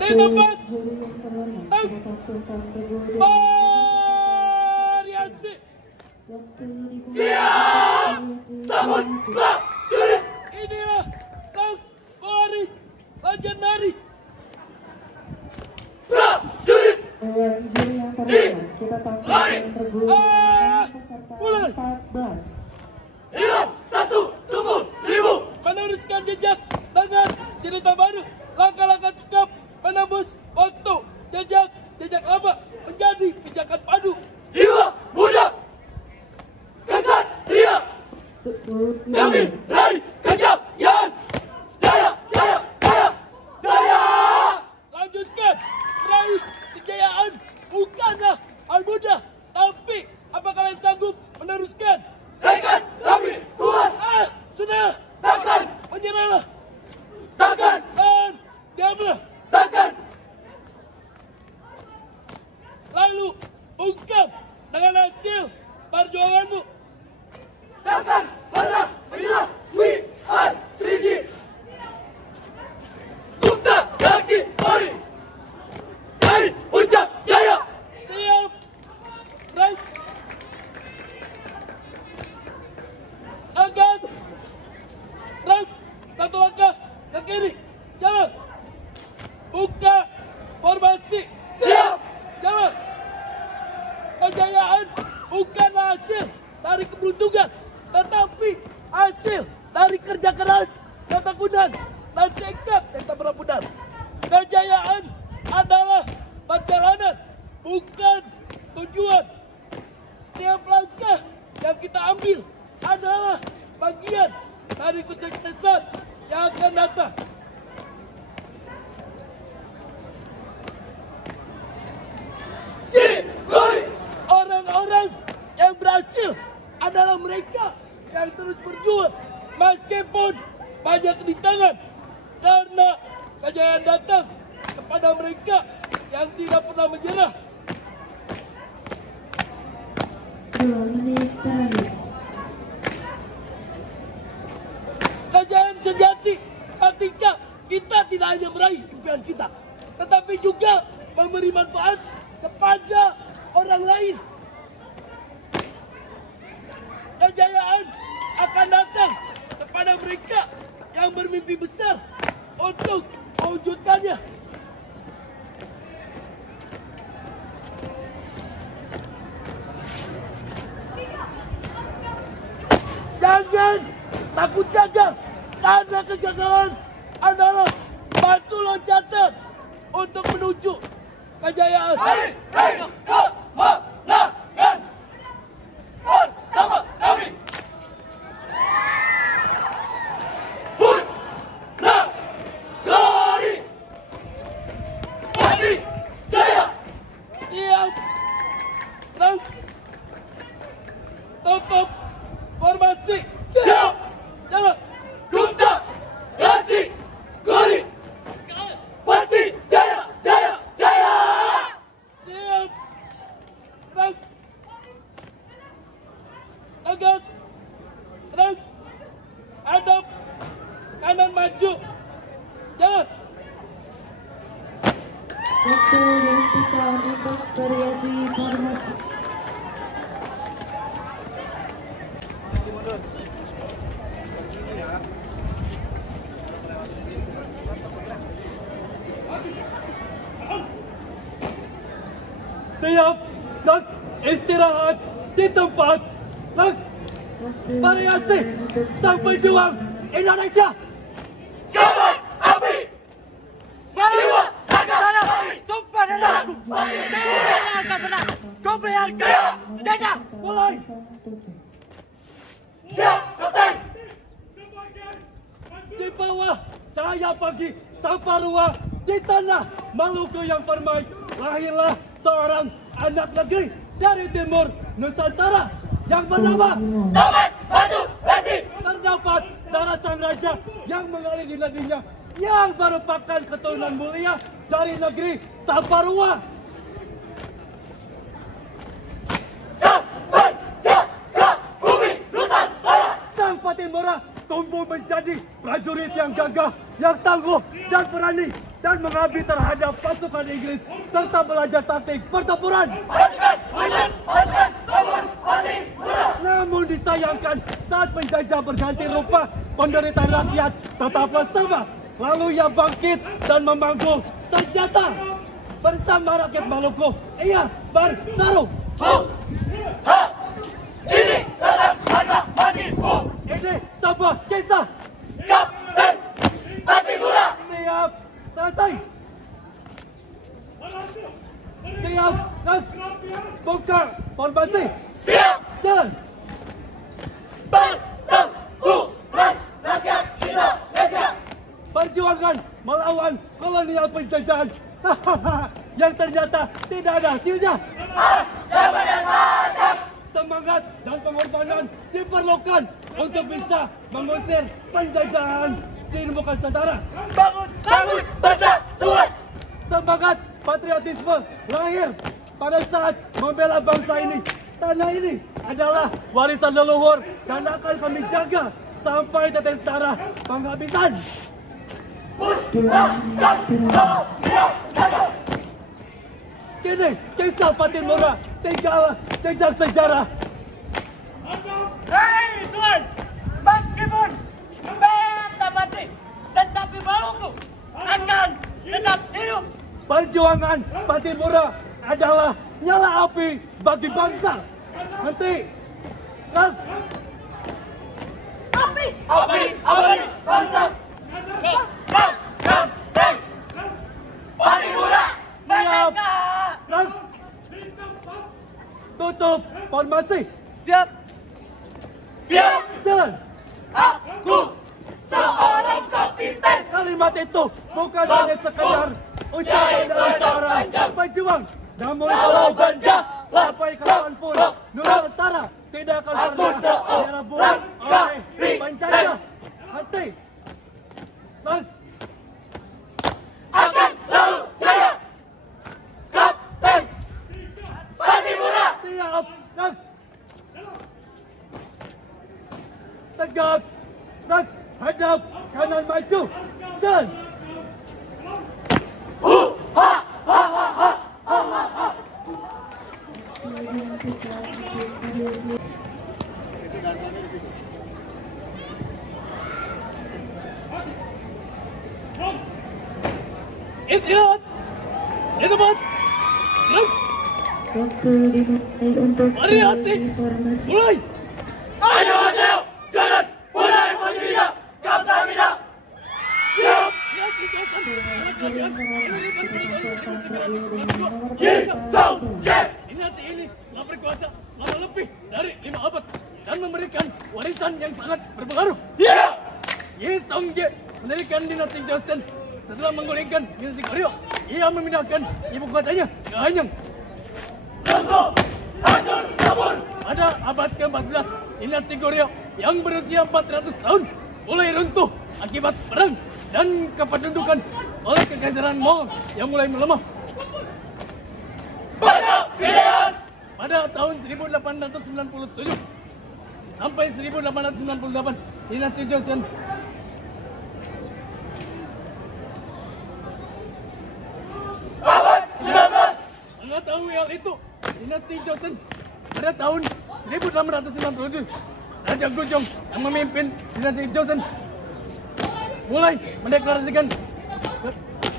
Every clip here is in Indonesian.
di tempat variasi. Siap! Sambut prajurit! Inilah sang pewaris legendaris. Prajurit! Mulai. Hidup satu tubuh seribu! Meneruskan jejak dengan cerita baru. Langkah-langkah tegap menembus waktu. Jejak lama menjadi pijakan padu. Jiwa muda! Kesatria! Kami dari kejayaan! Jaya! Jaya! Jaya! Jaya! Lanjutkan meraih kejayaan. Bukanlah hal mudah, tapi apa kalian sanggup meneruskan? Tekad kami kuat! Sudah, Takkan! menyerahlah Takkan! dan diamlah. Takkan! Lalu ungkap dengan hasil perjuanganmu. Takkan pernah menyerah! We are 3G! Gupta Galaksi Polri! Dari puncak jaya! Siap. Right. Angkat. Right. Satu langkah ke kiri. Jalan. Buka formasi. Siap! Jalan. Kejayaan bukan hasil dari keberuntungan, tetapi hasil dari kerja keras, ketekunan, dan tekad yang tak pernah pudar. Kejayaan adalah perjalanan, bukan tujuan. Setiap langkah yang kita ambil adalah bagian dari kesuksesan yang akan datang. Glory! Orang-orang yang berhasil adalah mereka yang terus berjuang meskipun banyak rintangan, karena kejayaan datang kepada mereka yang tidak pernah menyerah. 2 menit terakhir. Kejayaan sejati ketika kita tidak hanya meraih impian kita, tetapi juga memberi manfaat kepada orang lain. Kejayaan akan datang kepada mereka yang bermimpi besar untuk mewujudkannya. Jangan takut gagal, karena kegagalan adalah batu loncatan untuk menuju kejayaan. Hari Raya Kemenangan bersama kami. Purna Glory! Pasti jaya! Siap. Terus. Tutup formasi. Siap! Jalan. Gupta Galaksi Glory! Pasti jaya! Jaya! Jaya! Siap. Terus. Tegak. Terus. Hadap. Kanan maju. Jalan. Waktu dihentikan untuk variasi formasi. Siap dan istirahat di tempat. Dan variasi sang pejuang Indonesia. Selamat api! Jiwa raga kami! Tumpah darah. Siap! Jajah. Mulai. Siap, Kapten! Di bawah cahaya pagi Saparua, di tanah Maluku yang permai, lahirlah seorang anak negeri dari timur Nusantara yang bernama Thomas Batu Lesi! terdapat darah sang raja yang mengalir nadinya, yang merupakan keturunan mulia dari negeri Saparua. Sampai jaga bumi Nusantara! Sang Patimura tumbuh menjadi prajurit yang gagah, yang tangguh dan berani. dan mengabdi terhadap pasukan Inggris serta belajar taktik pertempuran. Pasukan khusus pasukan tempur Pattimura. Namun disayangkan saat penjajah berganti rupa, penderitaan rakyat tetaplah sama. Lalu ia bangkit dan memanggul senjata. Bersama rakyat Maluku, ia berseru. Hu, ha, ini tetap anak Pattimura. Ini sebuah kisah. Kapten Pattimura. Siap, selesai. Siap, dan buka formasi. Siap. Jalan. Pertempuran rakyat Indonesia. Perjuangan melawan kolonial penjajahan. Yang ternyata tidak ada hasilnya. Daripada sadar. Semangat dan pengorbanan diperlukan untuk bisa mengusir penjajahan di ibu Nusantara. Bangun, bangun persatuan. Semangat patriotisme lahir pada saat membela bangsa ini. Tanah ini adalah warisan leluhur dan akan kami jaga sampai tetes darah penghabisan. Kini kisah Pattimura tinggal jejak sejarah. Hei Tuan, meskipun beta mati, tetapi Maluku akan tetap hidup. Perjuangan Pattimura adalah nyala api bagi bangsa. Henti. Nak. Api, Bangsa. Kapten Pattimura. Siap. Nak. Tutup formasi. siap. Siap. Jalan. Aku seorang kapiten. Kalimat itu bukan hanya sekedar ucapan dari seorang pejuang. Namun kalau banjak sampai kapanpun Nusantara tidak akan pernah direbut oleh penjajah. Henti. Dan Akan selalu jaya. Kapten Pattimura. siap. Dan tegak. Dan hadap kanan maju. Dan Istirahat di tempat. Waktu dimulai untuk Variasi. formasi. Mulai. Ayo, ayo, jalan. Mulai posisinya. Kapten Mina. Siap. Yes. Dinasti ini telah berkuasa selama lebih dari 5 abad dan memberikan warisan yang sangat berpengaruh. Ya. Yi Song-je mendirikan dinasti Joseon setelah menggulingkan dinasti Goryeo. Ia memindahkan ibu kotanya ke Hanyang. Hancur kabur. Pada abad ke-14, dinasti Goryeo yang berusia 400 tahun mulai runtuh akibat perang dan kependudukan oleh kekaisaran Mongol yang mulai melemah. Banyak pilihan. Pada tahun 1897 sampai 1898, dinasti Joseon Abad 19. mengetahui hal itu. Dinasti Joseon pada tahun 1897, Raja Gojong yang memimpin dinasti Joseon mulai mendeklarasikan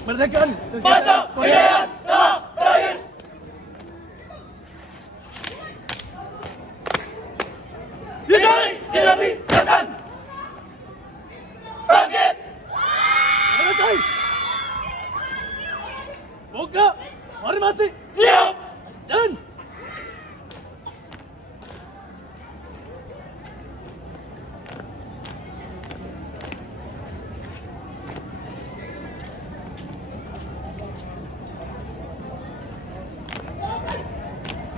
kemerdekaan Masa pilihan telah berakhir. Hindari dinasti Joseon. Bangkit. Selesai. Buka formasi. Siap. Jalan.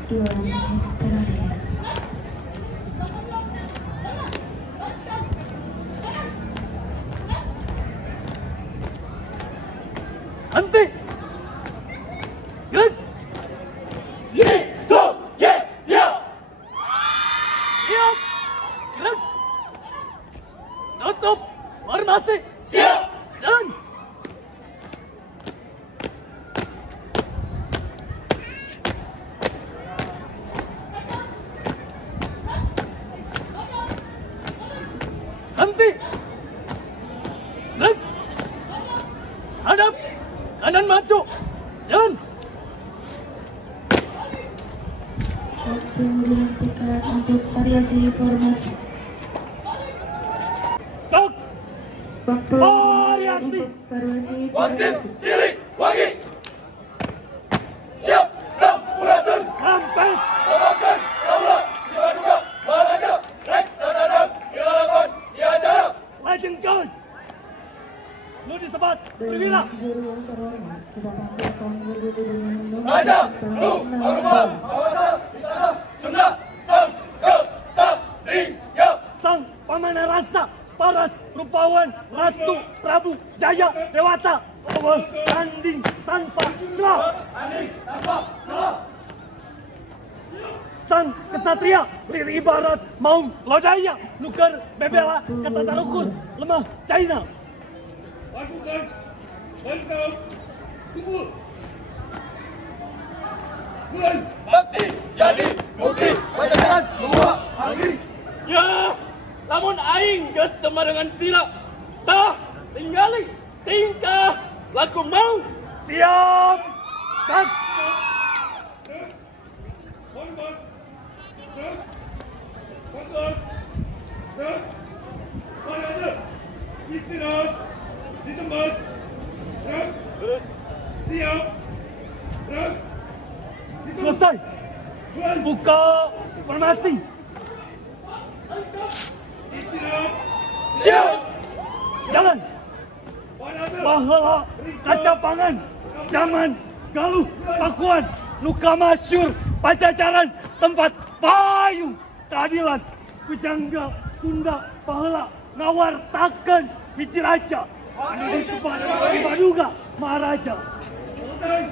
Dua menit terakhir. Henti. Gerak. Ye. So. Ye. Ya. Siap. Gerak. Tutup formasi. Siap. Jalan. kanan maju. Jalan. Waktu dihentikan untuk variasi formasi. Stop. Waktu Variasi. untuk variasi Wasit, formasi. Sili, Wangi. Siap, Sampurasun. Rampes. Komandan, Kaulah, Sibaduga, Maharaja, Rek, Tatadang, dilakukan di acara. Legend Gun. Lu disebat perwira. Juru yang terhormat sudah tampilkan berdiri dengan nomor Raja, Lu, Marubah, Mawasa, Ditana, Sunda, Sang, Ke, Satria. Sang Pamana Rasa, Paras, Rupawan, Ratu, Prabu, Jaya, Dewata, Awal, tanding tanpa celah. Sang kesatria, lir ibarat maung lodaya, nuker bebela, kata tarukun, lemah China. Lakukan, Welcome, Kubur. Bulan, bakti, jadi, bukti, pajajaran, membawa, hari. Ya, namun aing geus teu dengan sila. Tah, tinggali tingkah laku mau. Siap. Kak. Hormat, Rek, Bakar, Rek, Parade, istirahat, di tempat, Rek, siap, Rek, Selesai. Buka formasi. istirahat, Siap. Jalan. Parade, Baheula kaca pangan. Zaman Galuh Pakuan. Luka masyur Pajajaran tempat payu keadilan. Pujangga Sunda Baheula ngawartakeun hiji raja. Anu disebut Sibaduga Maharaja.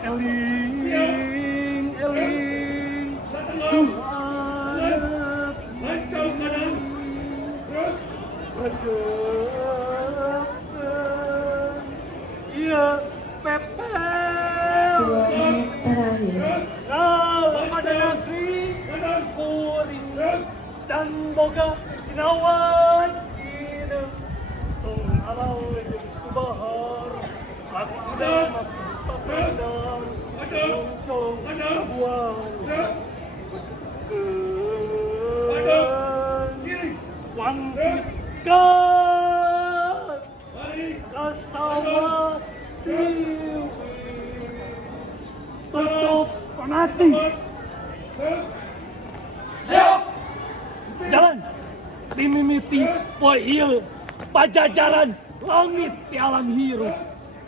Eling, eling, Tuhan. lancar kanan, Rek, Iya, pepel. 2 menit terakhir. Kalau pada negeri kuring dan boga kinawan kina alau jeung subahar lakuda masih papandang loncong buang wangsikan kasama siwi tutup formasi. siap, Jalan dimimiti poe ieu Pajajaran langit ti alam hirup,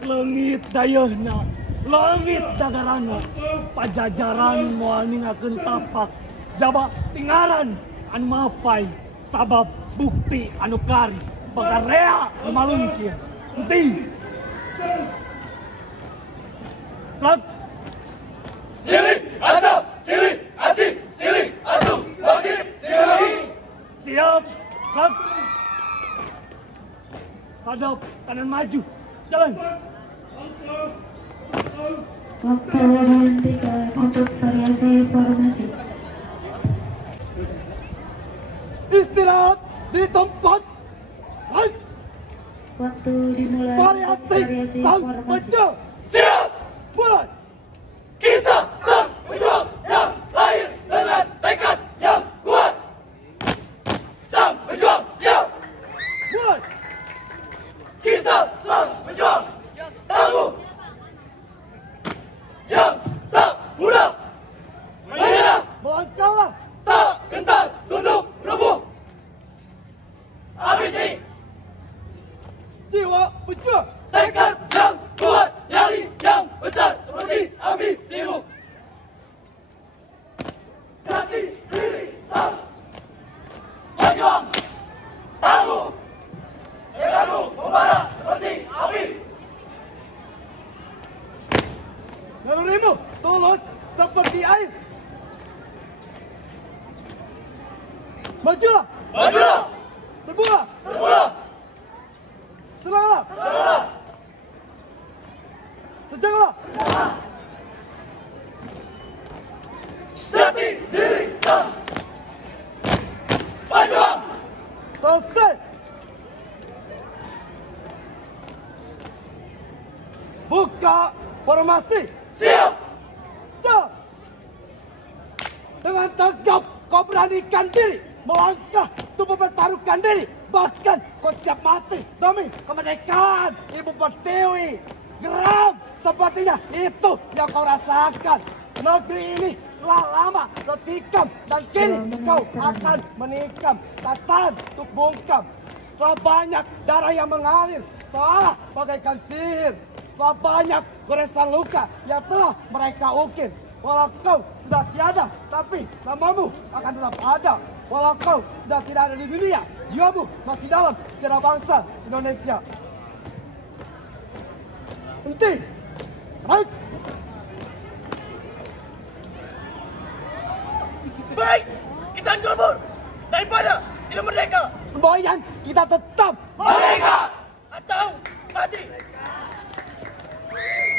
leungit dayeuna, langit dagarana. Pajajaran moal ningakeun tapak jaba tingaran anu mapai sabab bukti anu kari bagarea anu malungkir penting. Lag Sili, Asa, Sili, Asi, Sili, Asu, Wasit, Sili. siap. Lag hadap kanan maju. Jalan. Waktu dihentikan untuk variasi formasi. Istirahat di tempat. Lag Waktu dimulai untuk variasi sang formasi. pecah. Siap, Mulai. kisah sang pejuang yang lahir dengan tekad yang kuat. Sang pejuang siap, Mulai. kisah sang pejuang tangguh yang tak mudah menyerah, Melangkahlah. tak gentar tunduk rubuh. Ambisi, Jiwa pejuang. tekad yang kuat, nyali yang besar seperti ambisimu. Jati diri sang pejuang tangguh, tekadmu membara seperti api. Nalurimu tulus seperti air. Majulah. Majulah, Sebuah. serbulah, Seranglah. Sejanglah. jati diri sang pejuang. Selesai. Buka formasi. Siap. Jalan. Dengan tegap kau beranikan diri melangkah untuk mempertaruhkan diri. Bahkan kau siap mati demi kemerdekaan Ibu Pertiwi. Geram sepertinya itu yang kau rasakan. Negeri ini telah lama tertikam dan kini kau akan menikam. Tatahan untuk bungkam. Telah banyak darah yang mengalir seolah bagaikan sihir. Telah banyak goresan luka yang telah mereka ukir. Walau kau sudah tiada, tapi namamu akan tetap ada. Walau kau sudah tidak ada di dunia, jiwamu masih dalam sejarah bangsa Indonesia. Henti! Baik! Baik, kita kabur daripada tidak merdeka. Semboyan kita tetap Merdeka atau mati.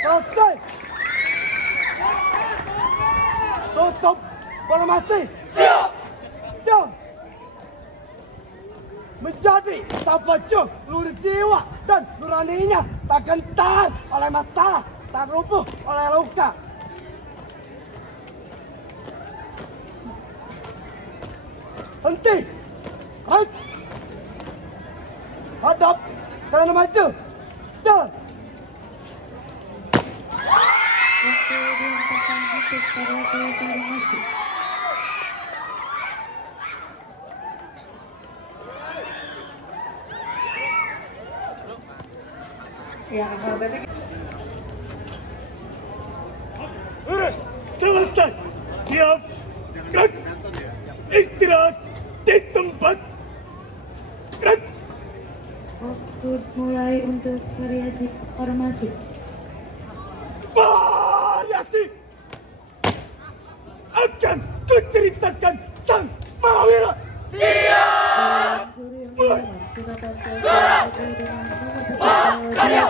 selesai. Tutup formasi. Siap. Jom. Menjadi sang pejuang luhur jiwa dan nuraninya tak gentar oleh masalah, tak lumpuh oleh luka. Henti. Baik. Hadap kanan maju. Jalan. Waktu dilakukan untuk parade formasi. Ya, Urus, selesai. Siap. Gerak. Istirahat di tempat. Gerak. Waktu mulai untuk variasi formasi. Variasi akan kuceritakan sang Mahawira. Siap. Mulai. Gerak. Karya.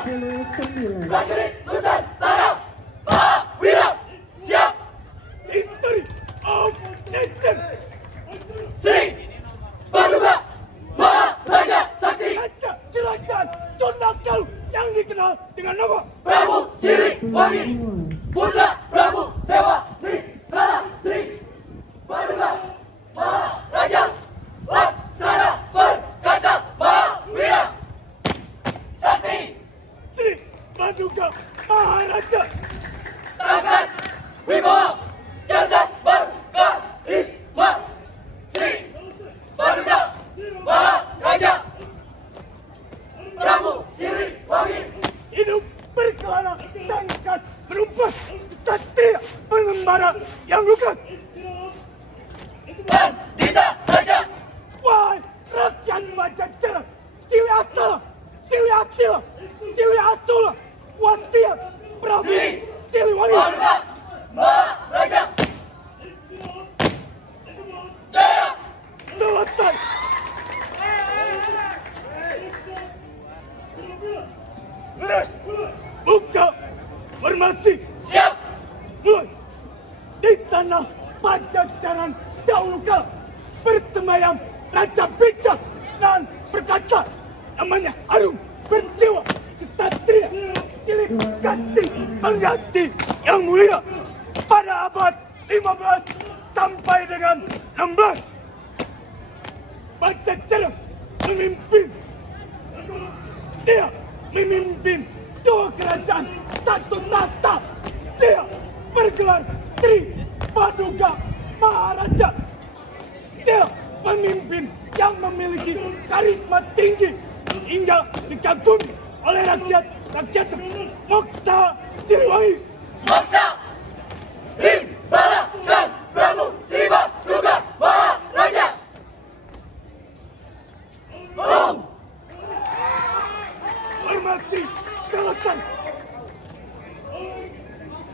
Prajurit Nusantara. Mahawira. Siap. History of Nation. Sri Paduka Maharaja Sakti Raja Kerajaan Sunda Galuh yang dikenal dengan nama Prabu Siliwangi Putra Prabu Dewa Nisrara Sri Paduka Maharaja Laksana Perkasa Mahawira Sakti Sri Paduka Maharaja. Tagas Wibawa Cerdas Berkarisma Sri Paduka Maharaja Prabu Siliwangi Hidup berkelana tangkas berumput satria pengembara yang lukas. dan tidak raja Wahai rakyat Pajajaran, Sili Asala, Sili Asila, Sili Asula, wasiat Prabu Siliwangi. Paduka Maharaja Jaya. Selesai. Lurus. Buka formasi. Siap. Mulai. Di tanah Pajajaran dahulu kala bersemayam raja bijak dan perkasa namanya Arum berjiwa kesatria cilik ganti pengganti yang mulia pada abad 15 sampai dengan 16. Pajajaran memimpin. Dia memimpin dua kerajaan satu tahta. Dia bergelar Sri Paduka Maharaja. Dia pemimpin yang memiliki karisma tinggi hingga dikagumi oleh rakyat Moksa Siliwangi. Moksa Rimba Sang Prabu Sri Paduka Maharaja. Formasi selesai.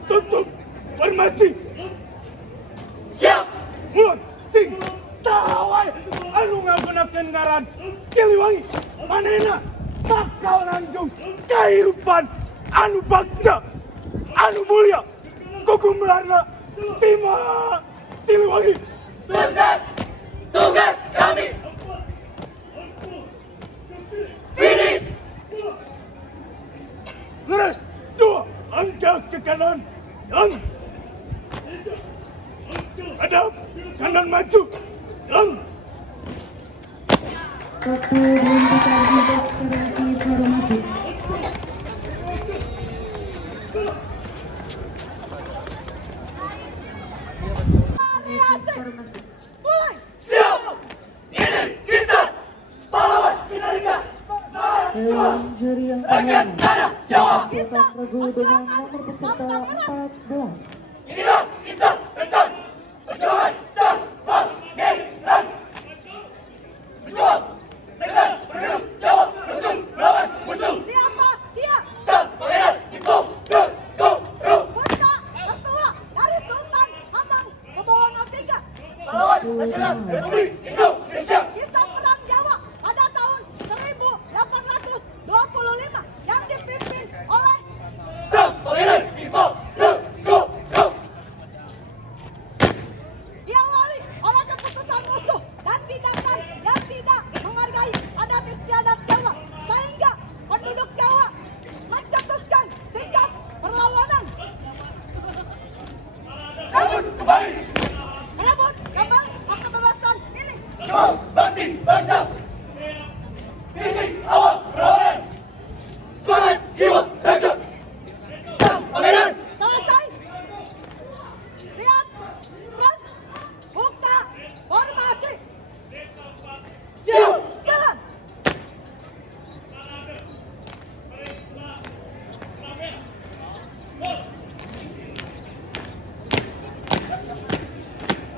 Tutup formasi. Siap. Mulai sing tawai anu ngagunakeun ngaran Siliwangi manehna bakal lanjung kehidupan anu bagja anu mulia kukumlarna Tima Siliwangi. Tugas kami finish. Lurus. 2 Langkah ke kanan. Yang. Hadap. Kanan maju. Yang. Waktu dihentikan untuk kreasi formasi. Siap. Ini kisah pahlawan Indonesia. Dewan juri yang Bagian pertama tanah Jawa. Sultan Regu dengan nomor peserta 14. Inilah kisah tentang perjuangan sang pangeran. Berjuang dengan penduduk Jawa untuk melawan musuh. Siapa dia? Sang pangeran Diponegoro. Putra tertua dari Sultan Hamengkubuwono III. Pahlawan nasional Republik Indonesia. Kisah perang Jawa pada tahun 1825 yang dipimpin oleh Sang pangeran Diponegoro. diawali oleh keputusan musuh dan tindakan yang tidak menghargai adat istiadat Jawa, sehingga penduduk Jawa mencetuskan sikap perlawanan. Namun kembali Merebut kembali kebebasan ini. juang bakti bangsa. Titik awal perlawanan. Semangat jiwa raga. Sang pangeran. Selesai. Siap. Gerak. Buka formasi. Siap. Jalan.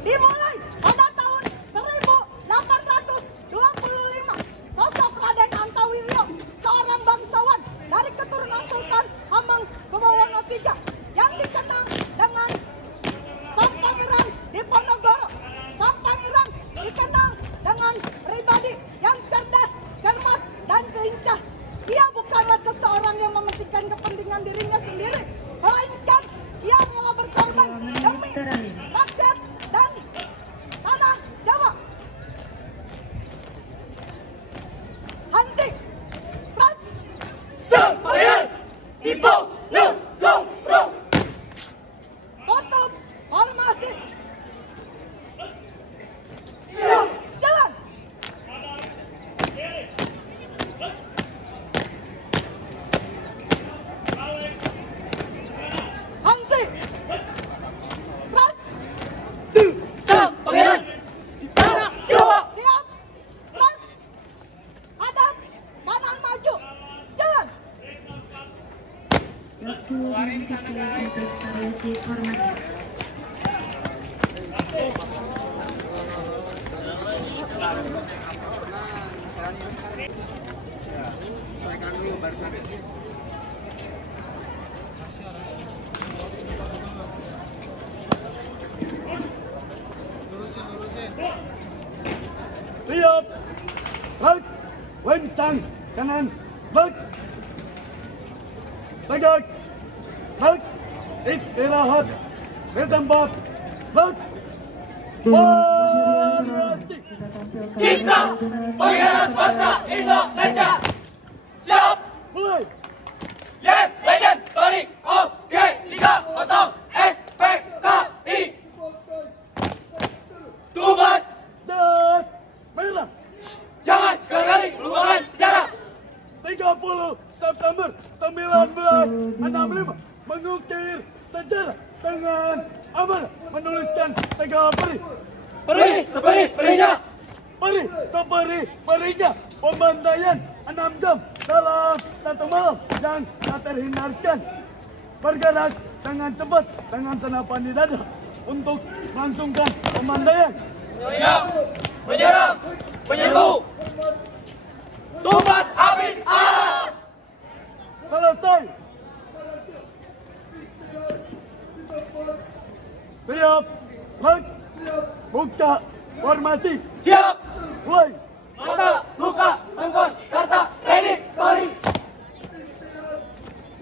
Dimulai pada tahun 1825, sosok Raden Antawiryo, seorang bangsawan dari keturunan Sultan Hamengkubuwono III yang dikenal dengan Sang Pangeran Diponegoro. Sang Pangeran dikenal dengan pribadi yang cerdas, cermat, dan lincah. Ia bukanlah seseorang yang mementingkan kepentingan dirinya sendiri, melainkan ia rela berkorban demi rakyat dan tanah Jawa. Henti. Prat. Sang pangeran Diponegoro. Tutup formasi. Siap. Jalan. Henti. Prat. Sang pangeran di tanah Jawa. Siap. Prat. Hadap. Kanan maju. Jalan. Waktu dihentikan untuk kreasi formasi. Siap. Gerak. Lencang. Kanan. Gerak. Tegak. Gerak. Istirahat. Bertempat. Gerak. Formasi. Kita tampilkan Kisah pangeran bangsa Indonesia. Siap. Mulai. Yes, legend story of G30 SPKI. Tugas. Das. Merah. Jangan sekali-kali melupakan sejarah. 30 September 1965 mengukir sejarah dengan amanah menuliskan 3 peri. Perih seperi-perihnya. Peri seperi perinya pembantaian 6 jam dalam 1 malam yang tak terhindarkan. Bergerak dengan cepat dengan senapan di dada untuk melangsungkan pembantaian. Siap. Menyerang. Menyerbu. Tugas habis. Selesai. Siap. Gerak. Buka formasi. Siap. Mulai. Mata, luka, sengkon, karta, ready, story.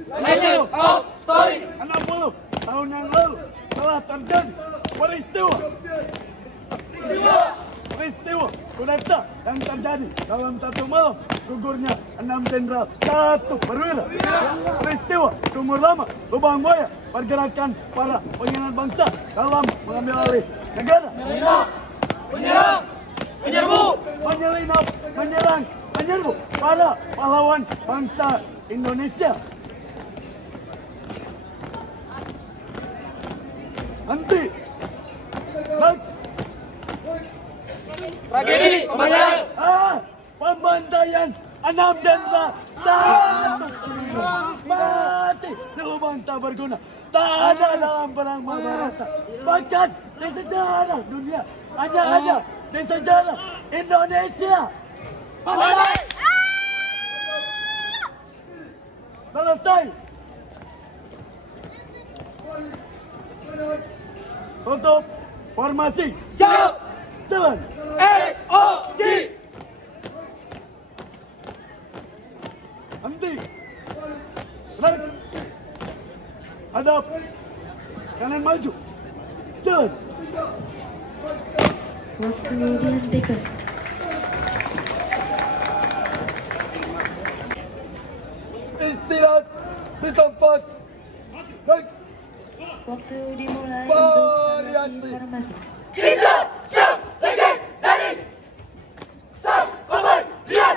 Legend of story. 60 tahun yang lalu telah terjadi peristiwa peristiwa kudeta yang terjadi dalam satu malam gugurnya 6 jenderal 1 perwira. Peristiwa sumur lama lubang buaya pergerakan para pengkhianat bangsa dalam mengambil alih negara. Menyerang! Menyerbu! Menyelinap, menyerang, menyerbu para pahlawan bangsa Indonesia. Henti. Tragedi pembantaian! Pembantaian 6 jenderal 1 mati di lubang tak berguna. Tak ada dalam perang Mahabharata. Bahkan di sejarah dunia hanya ada di sejarah Indonesia. Selesai. Tutup formasi. Siap! Jalan. SOG! Henti. Lari. Hadap. Kanan maju. Jalan. Waktu dihentikan. Istirahat di tempat. Baik. Waktu dimulai Variasi. untuk formasi. Kita siap legendaris! Sang Komando Rian!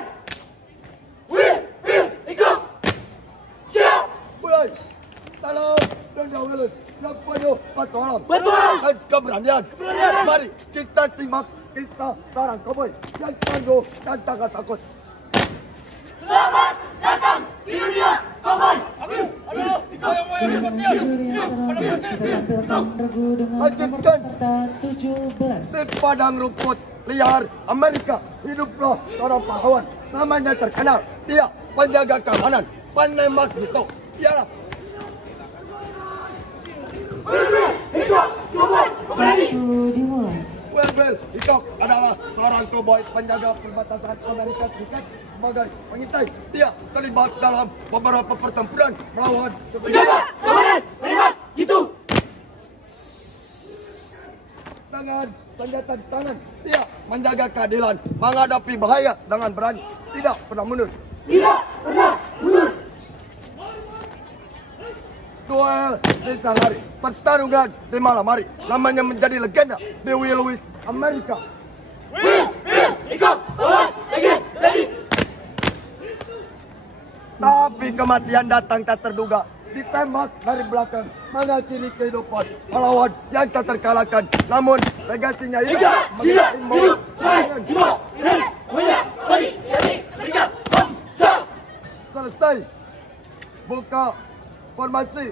Will ikut! Siap! Mulai. Salam dan dahulu. Yang penuh petualang. Petualang. Dan keberanian. Mari kita simak kisah seorang koboi yang tangguh dan tak takut. Selamat datang di dunia Komando! Juri yang terakhir kita tampilkan regu dengan nomor Lanjutkan. peserta 17. Di padang rumput liar Amerika hiduplah seorang pahlawan namanya terkenal. Dia penjaga keamanan, penembak jitu. Ialah Waktu dimulai. Will Hickok adalah seorang koboi penjaga perbatasan Amerika Serikat sebagai pengintai. Dia terlibat dalam beberapa pertempuran melawan Penjaga keamanan penembak jitu! dengan senjata di tangan. Dia menjaga keadilan, menghadapi bahaya dengan berani, tidak pernah mundur. Tidak pernah mundur! Duel di siang hari, pertarungan di malam hari, namanya menjadi legenda di Will Lewis, Amerika. Will ikut kawan legendaris! Tapi kematian datang tak terduga, ditembak dari belakang, mengakhiri kehidupan pahlawan yang tak terkalahkan. Namun legasinya hidup, Tidak hidup sebagai simbol nenek moyang dari Amerika bangsa! selesai. Buka formasi.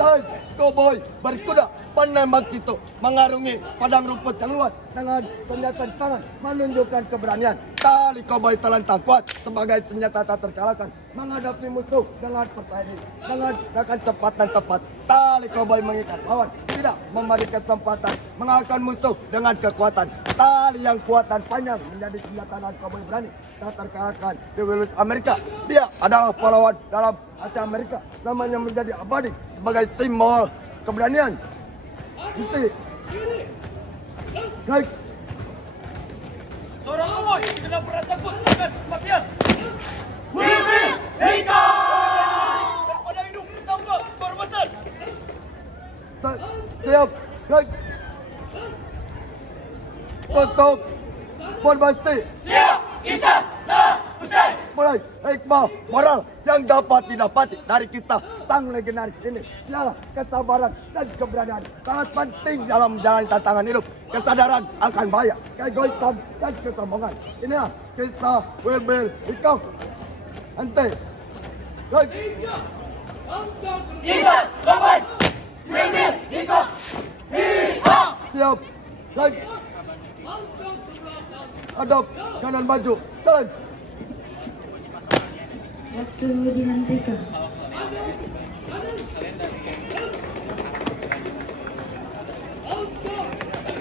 Dan koboi berkuda penembak jitu mengarungi padang rumput yang luas dengan senjata di tangan menunjukkan keberanian. Tali koboi telentang kuat sebagai senjata tak terkalahkan menghadapi musuh dengan percaya diri, dengan gerakan cepat dan tepat. Tali koboi mengikat lawan, tidak memberi kesempatan mengalahkan musuh dengan kekuatan. Tali yang kuat dan panjang menjadi senjata dan koboi berani tak terkalahkan di Willis Amerika. Dia adalah pahlawan dalam hati Amerika, namanya menjadi abadi sebagai simbol keberanian. Henti. Baik. Seorang koboi tidak pernah takut dengan kematian. Daripada hidup tanpa kehormatan. Siap. Baik. Tutup formasi. Siap! Kisah telah usai! Mulai hikmah moral yang dapat didapati dari kisah sang legendaris ini ialah kesabaran dan keberanian sangat penting dalam menjalani tantangan hidup. Kesadaran akan bahaya, keegoisan dan kesombongan. Inilah kisah Will Hickok. Henti. Baik. Kisah korban Will ikut! Siap. Baik. Hadap kanan maju. Jalan. Waktu dihentikan.